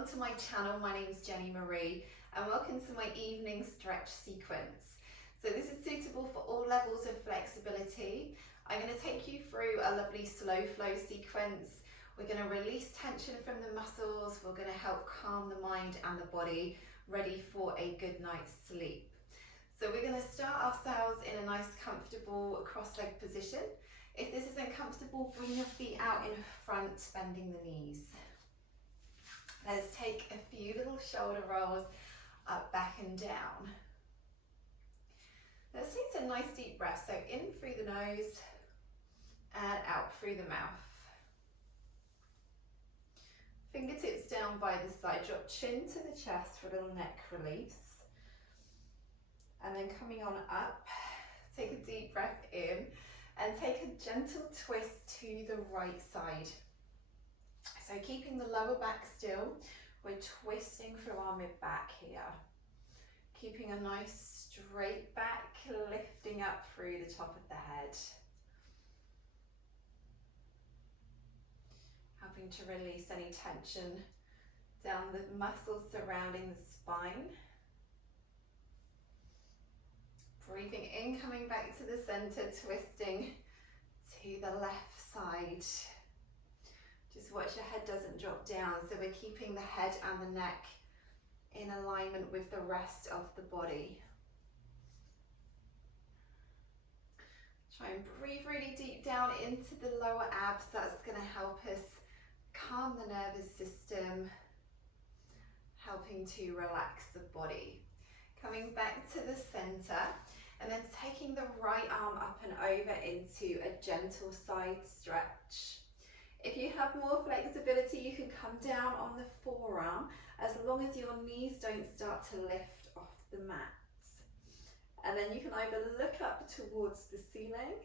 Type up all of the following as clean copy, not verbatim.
welcome to my channel. My name is Jenny Marie and welcome to my evening stretch sequence. So this is suitable for all levels of flexibility. I'm going to take you through a lovely slow flow sequence. We're going to release tension from the muscles. We're going to help calm the mind and the body, ready for a good night's sleep. So we're going to start ourselves in a nice comfortable cross-legged position. If this isn't comfortable, bring your feet out in front, bending the knees. Let's take a few little shoulder rolls up, back and down. Let's take some nice deep breaths. So in through the nose and out through the mouth. Fingertips down by the side, drop chin to the chest for a little neck release. And then coming on up, take a deep breath in and take a gentle twist to the right side. So keeping the lower back still, we're twisting through our mid-back here. Keeping a nice straight back, lifting up through the top of the head. Helping to release any tension down the muscles surrounding the spine. Breathing in, coming back to the center, twisting to the left side. Just watch your head doesn't drop down, so we're keeping the head and the neck in alignment with the rest of the body. Try and breathe really deep down into the lower abs. That's going to help us calm the nervous system, helping to relax the body. Coming back to the center and then taking the right arm up and over into a gentle side stretch. If you have more flexibility, you can come down on the forearm as long as your knees don't start to lift off the mats. And then you can either look up towards the ceiling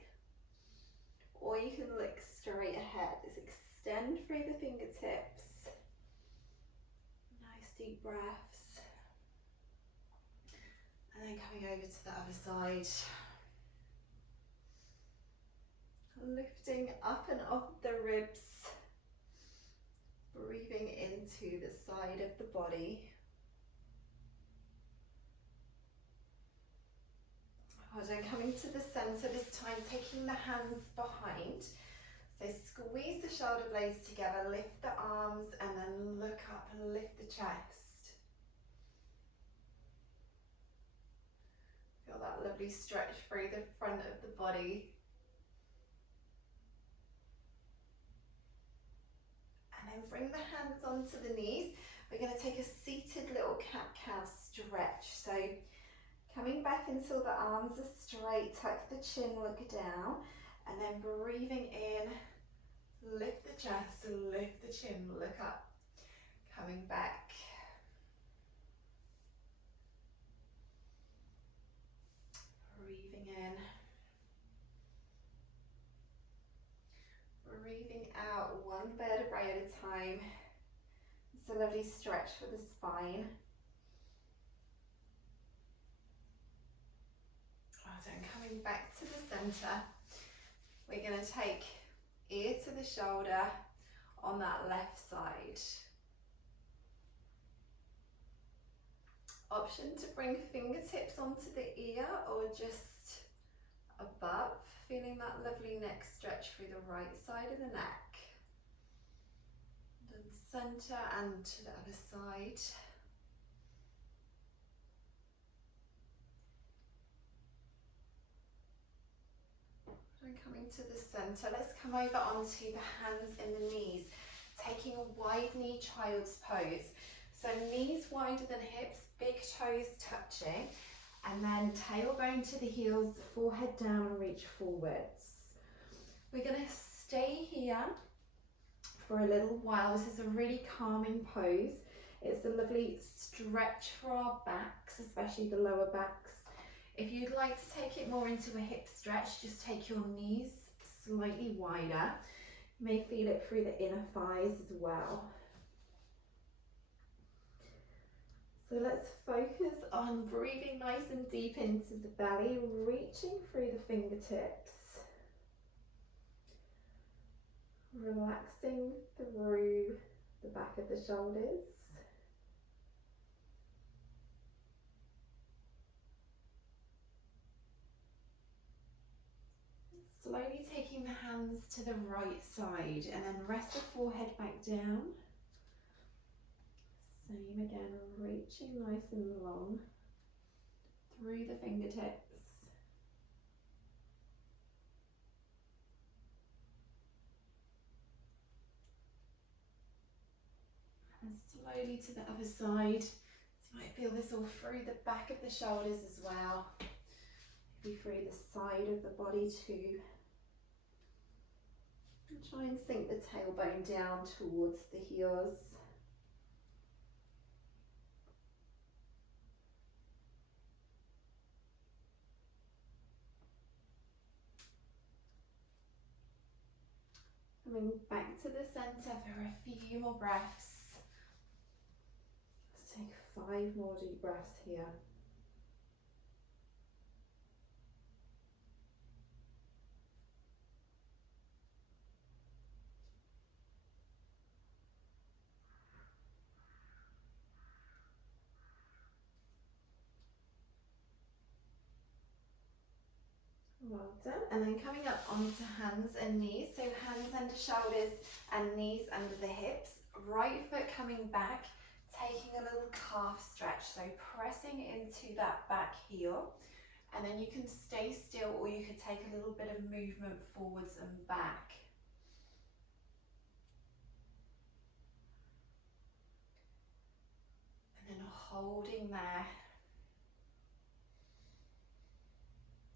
or you can look straight ahead. Just extend through the fingertips. Nice deep breaths. And then coming over to the other side. Lifting up and off the ribs, breathing into the side of the body. Well done, coming to the center, this time taking the hands behind. So squeeze the shoulder blades together, lift the arms and then look up and lift the chest. Feel that lovely stretch through the front of the body. And bring the hands onto the knees. We're going to take a seated little cat-cow stretch. So coming back until the arms are straight, tuck the chin, look down, and then breathing in, lift the chest, lift the chin, look up. Coming back. Breathing in. Breathing out, one vertebrae at a time. It's a lovely stretch for the spine. Well done, coming back to the center. We're going to take ear to the shoulder on that left side. Option to bring fingertips onto the ear or just above. Feeling that lovely neck stretch through the right side of the neck. Then center and to the other side. And coming to the center, let's come over onto the hands and the knees. Taking a wide knee child's pose. So knees wider than hips, big toes touching. And then tailbone to the heels, forehead down and reach forwards. We're going to stay here for a little while. This is a really calming pose. It's a lovely stretch for our backs, especially the lower backs. If you'd like to take it more into a hip stretch, just take your knees slightly wider. You may feel it through the inner thighs as well. So let's focus on breathing nice and deep into the belly, reaching through the fingertips. Relaxing through the back of the shoulders. Slowly taking the hands to the right side and then rest the forehead back down. Same again, reaching nice and long through the fingertips. And slowly to the other side. So you might feel this all through the back of the shoulders as well. Maybe through the side of the body too. And try and sink the tailbone down towards the heels. Coming back to the centre for a few more breaths. Let's take 5 more deep breaths here. Well done. And then coming up onto hands and knees. So hands under shoulders and knees under the hips. Right foot coming back, taking a little calf stretch. So pressing into that back heel. And then you can stay still or you could take a little bit of movement forwards and back. And then holding there.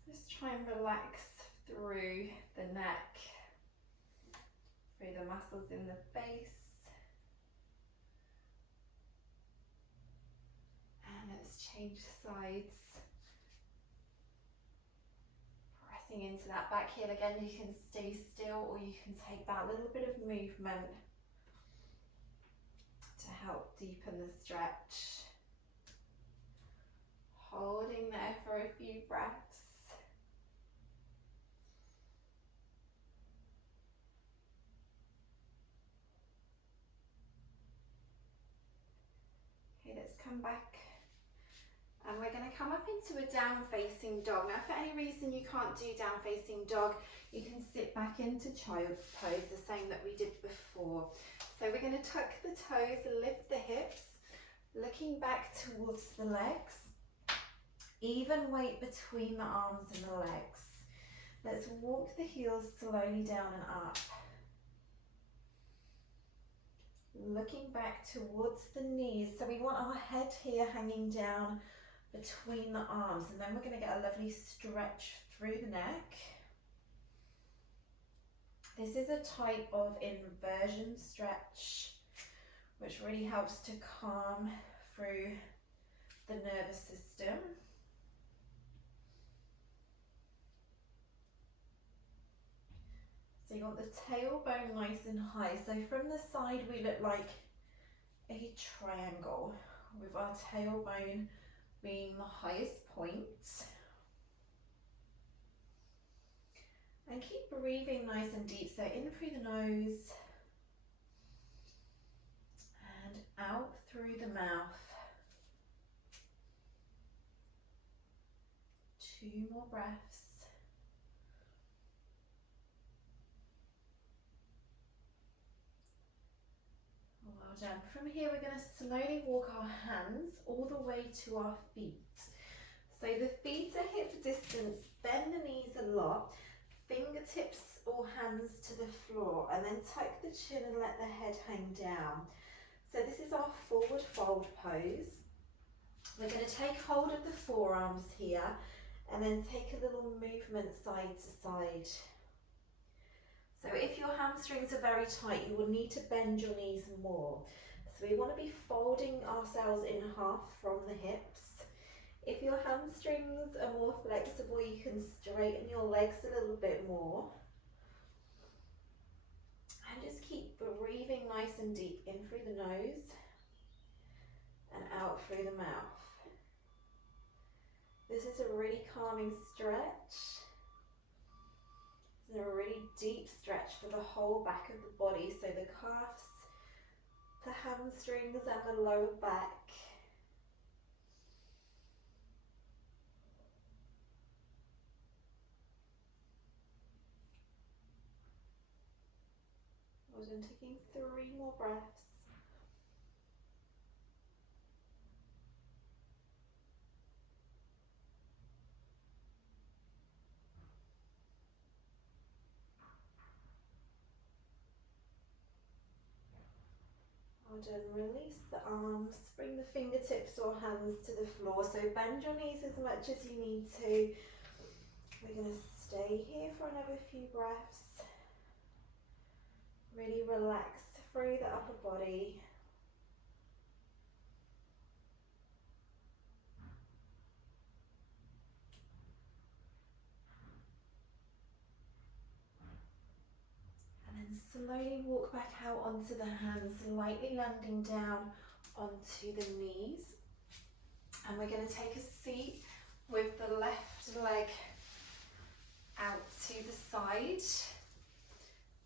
Just try and relax through the neck, through the muscles in the face. And let's change sides. Pressing into that back heel again, you can stay still or you can take that little bit of movement to help deepen the stretch. Holding there for a few breaths. Okay, let's come back. And we're going to come up into a down facing dog. Now if for any reason you can't do down facing dog, you can sit back into child's pose, the same that we did before. So we're going to tuck the toes, lift the hips, looking back towards the legs. Even weight between the arms and the legs. Let's walk the heels slowly down and up. Looking back towards the knees. So we want our head here hanging down between the arms, and then we're going to get a lovely stretch through the neck. This is a type of inversion stretch which really helps to calm through the nervous system. So you want the tailbone nice and high. So from the side we look like a triangle with our tailbone being the highest point. And keep breathing nice and deep. So in through the nose and out through the mouth. 2 more breaths. Well done. From here we're going to slowly walk our hands all the way to our feet. So the feet are hip distance, bend the knees a lot, fingertips or hands to the floor, and then tuck the chin and let the head hang down. So this is our forward fold pose. We're going to take hold of the forearms here and then take a little movement side to side. So if your hamstrings are very tight, you will need to bend your knees more. So we want to be folding ourselves in half from the hips. If your hamstrings are more flexible, you can straighten your legs a little bit more. And just keep breathing nice and deep in through the nose and out through the mouth. This is a really calming stretch. It's a really deep stretch for the whole back of the body, so the calves, the hamstrings and the lower back. Well done, taking 3 more breaths. Well done, release the arms, bring the fingertips or hands to the floor, so bend your knees as much as you need to. We're going to stay here for another few breaths. Really relax through the upper body. And then slowly walk back out onto the hands, lightly landing down onto the knees. And we're going to take a seat with the left leg out to the side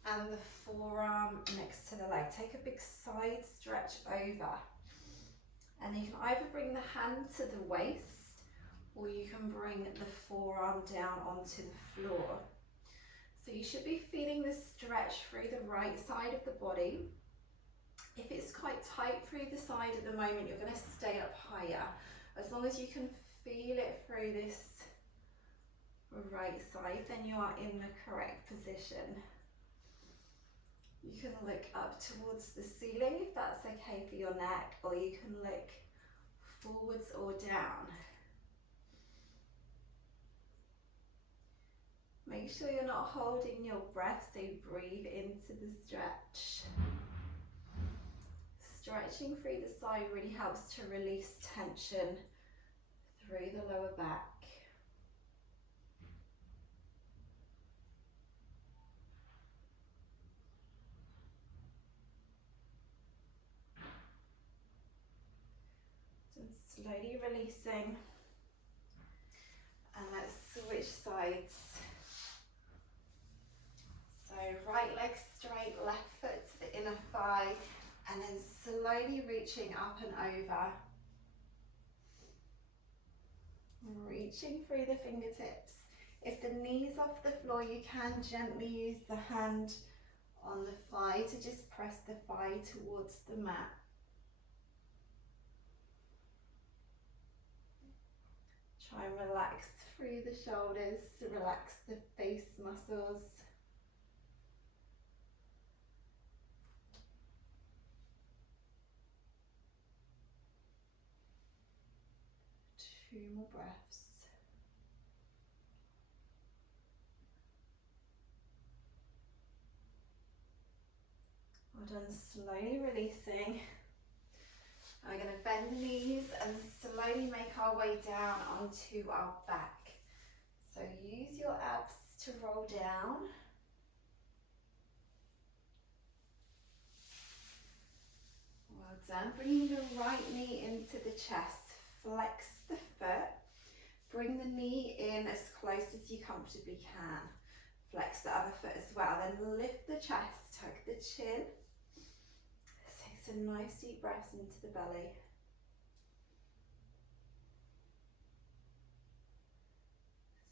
and the forearm next to the leg. Take a big side stretch over. And you can either bring the hand to the waist or you can bring the forearm down onto the floor. So you should be feeling the stretch through the right side of the body. If it's quite tight through the side at the moment, you're going to stay up higher. As long as you can feel it through this right side, then you are in the correct position. You can look up towards the ceiling if that's okay for your neck, or you can look forwards or down. Make sure you're not holding your breath, so breathe into the stretch. Stretching through the side really helps to release tension through the lower back. And slowly releasing. And let's switch sides. So right leg straight, left foot to the inner thigh, and then slowly reaching up and over. Reaching through the fingertips. If the knee's off the floor, you can gently use the hand on the thigh to just press the thigh towards the mat. Try and relax through the shoulders, relax the face muscles. Two more breaths. Well done, slowly releasing. We're going to bend the knees and slowly make our way down onto our back. So use your abs to roll down. Well done. Bringing the right knee into the chest. Flex the foot. Bring the knee in as close as you comfortably can. Flex the other foot as well. Then lift the chest, tuck the chin. Take some nice deep breaths into the belly.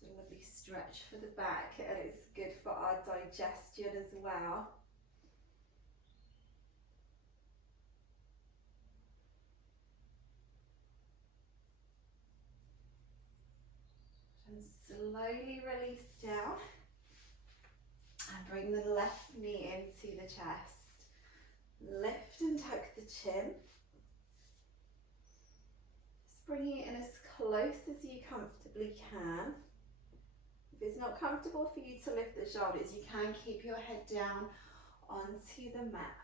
It's a lovely stretch for the back, and it's good for our digestion as well. And slowly release down and bring the left knee into the chest. Lift and tuck the chin. Just bringing it in as close as you comfortably can. If it's not comfortable for you to lift the shoulders, you can keep your head down onto the mat.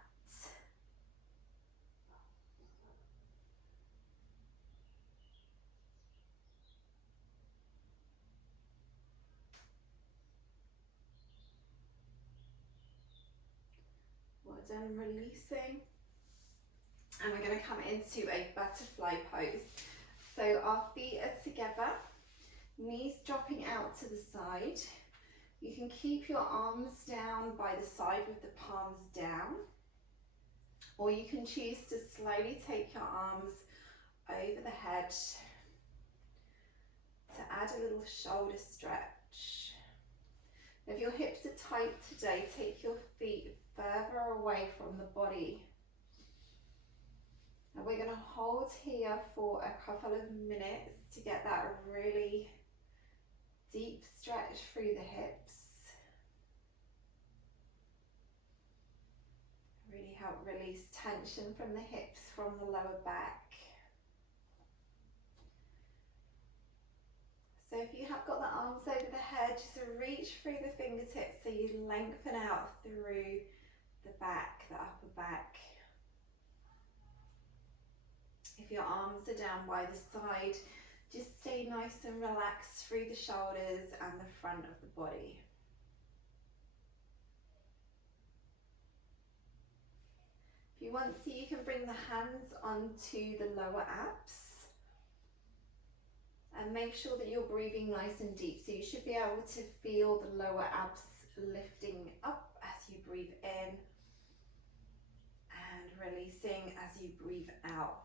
Well done, releasing. And we're going to come into a butterfly pose. So our feet are together, knees dropping out to the side. You can keep your arms down by the side with the palms down, or you can choose to slowly take your arms over the head to add a little shoulder stretch. If your hips are tight today, take your feet further away from the body. And we're going to hold here for a couple of minutes to get that really deep stretch through the hips. Really help release tension from the hips, from the lower back. So if you have got the arms over the head, just reach through the fingertips so you lengthen out through the back, the upper back. If your arms are down by the side, just stay nice and relaxed through the shoulders and the front of the body. If you want to, you can bring the hands onto the lower abs. And make sure that you're breathing nice and deep. So you should be able to feel the lower abs lifting up as you breathe in and releasing as you breathe out.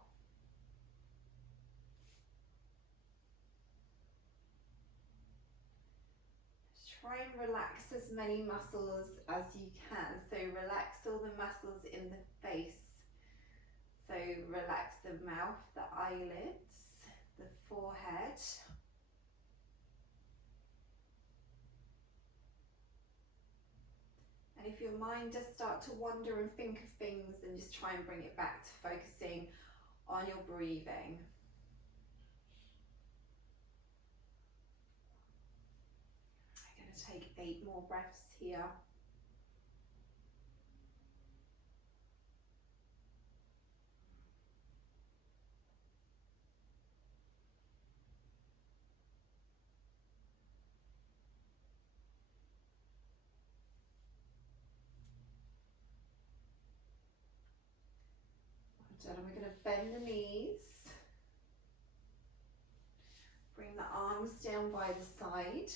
Try and relax as many muscles as you can. So relax all the muscles in the face. So relax the mouth, the eyelids, the forehead. And if your mind does start to wander and think of things, then just try and bring it back to focusing on your breathing. I'm going to take 8 more breaths here. And we're going to bend the knees, bring the arms down by the side,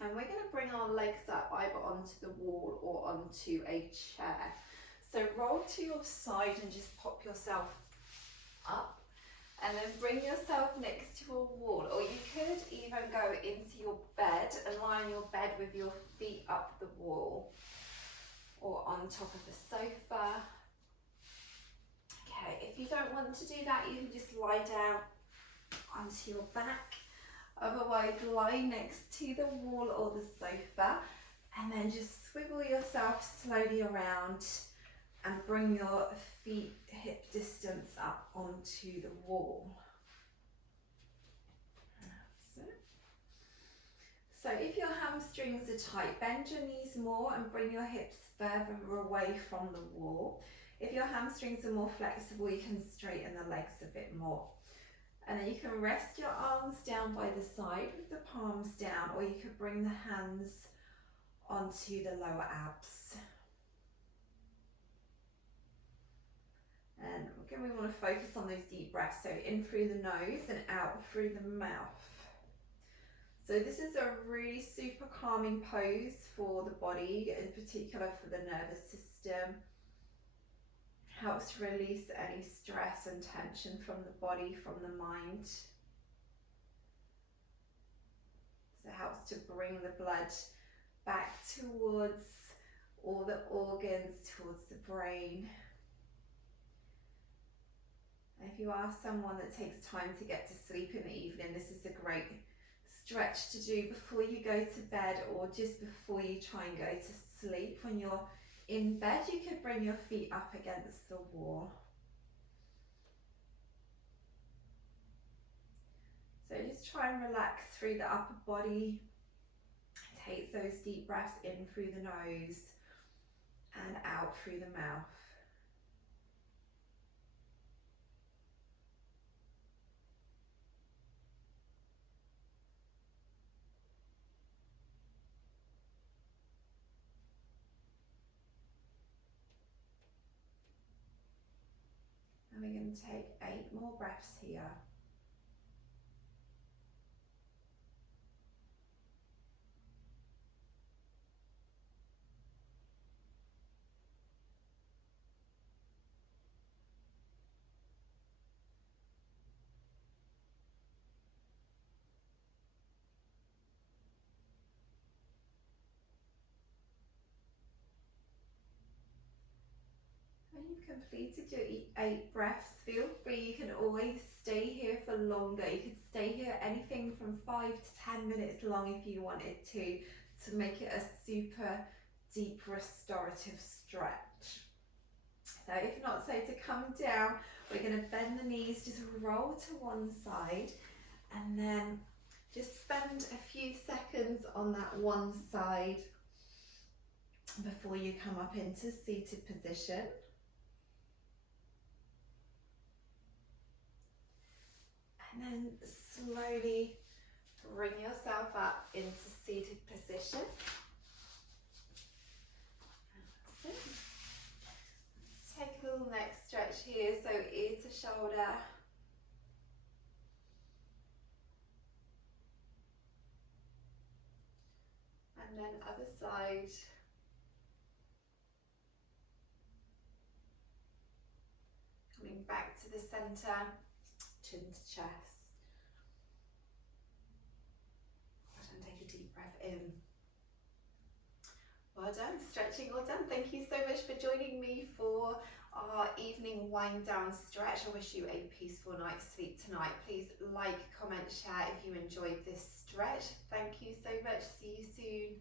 and we're going to bring our legs up either onto the wall or onto a chair. So roll to your side and just pop yourself up, and then bring yourself next to a wall, or you could even go into your bed and lie on your bed with your feet up the wall or on top of the sofa. Okay, if you don't want to do that, you can just lie down onto your back. Otherwise, lie next to the wall or the sofa, and then just swivel yourself slowly around and bring your feet hip distance up onto the wall. That's it. So if your hamstrings are tight, bend your knees more and bring your hips further away from the wall. If your hamstrings are more flexible, you can straighten the legs a bit more. And then you can rest your arms down by the side with the palms down, or you could bring the hands onto the lower abs. And again, we want to focus on those deep breaths. So in through the nose and out through the mouth. So this is a really super calming pose for the body, in particular for the nervous system. Helps to release any stress and tension from the body, from the mind. So it helps to bring the blood back towards all the organs, towards the brain. And if you are someone that takes time to get to sleep in the evening, this is a great stretch to do before you go to bed, or just before you try and go to sleep. When you're in bed, you could bring your feet up against the wall. So just try and relax through the upper body. Take those deep breaths in through the nose and out through the mouth. And we're going to take 8 more breaths here. completed your 8 breaths, feel free, you can always stay here for longer. You could stay here anything from 5 to 10 minutes long if you wanted to make it a super deep restorative stretch. So if not, so to come down, we're going to bend the knees, just roll to one side, and then just spend a few seconds on that one side before you come up into seated position. And then slowly bring yourself up into seated position. That's it. Let's take a little neck stretch here, so ear to shoulder. And then other side. Coming back to the center, chin to chest. And take a deep breath in. Well done, stretching all done. Thank you so much for joining me for our evening wind down stretch. I wish you a peaceful night's sleep tonight. Please like, comment, share if you enjoyed this stretch. Thank you so much. See you soon.